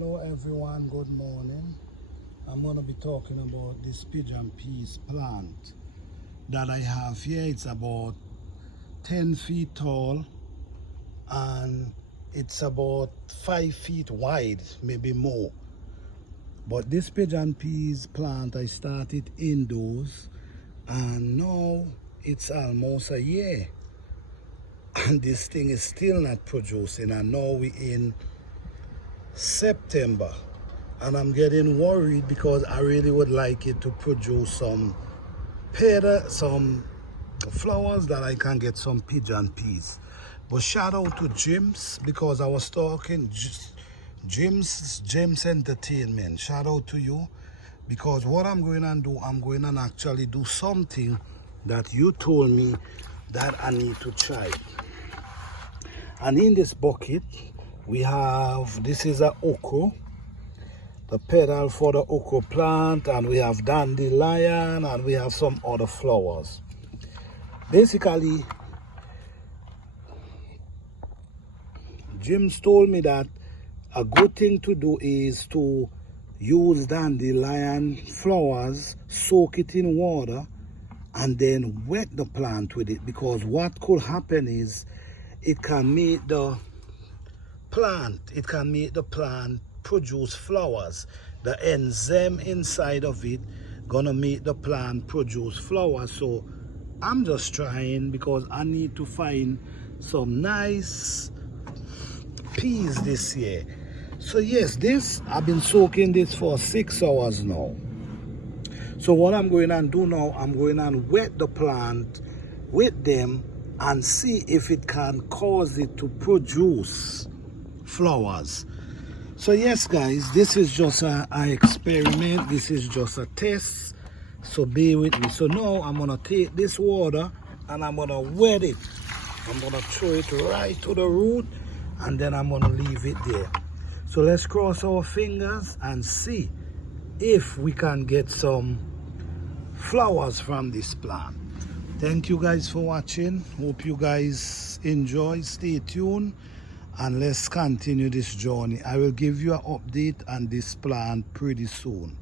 Hello everyone, good morning. I'm going to be talking about this pigeon peas plant that I have here. It's about 10 feet tall and it's about 5 feet wide, maybe more. But this pigeon peas plant I started indoors and now it's almost a year and this thing is still not producing, and now we're in September and I'm getting worried because I really would like it to produce some flowers that I can get some pigeon peas. But shout out to Jim's, because I was talking Jim's Entertainment. Shout out to you, because what I'm going to do, I'm going to actually do something that you told me that I need to try. And in this bucket we have, this is a okra, the petal for the okra plant, and we have dandelion, and we have some other flowers. Basically, Jim's told me that a good thing to do is to use dandelion flowers, soak it in water, and then wet the plant with it, because what could happen is it can make the plant produce flowers. The enzyme inside of it gonna make the plant produce flowers. So I'm just trying, because I need to find some nice peas this year. So yes, this, I've been soaking this for 6 hours now. So what I'm going to do now, I'm going to wet the plant with them and see if it can cause it to produce flowers. So yes guys, this is just an experiment, this is just a test, so bear with me. So now I'm going to take this water and I'm going to wet it. I'm going to throw it right to the root and then I'm going to leave it there. So let's cross our fingers and see if we can get some flowers from this plant. Thank you guys for watching. Hope you guys enjoy. Stay tuned and let's continue this journey. I will give you an update on this plant pretty soon.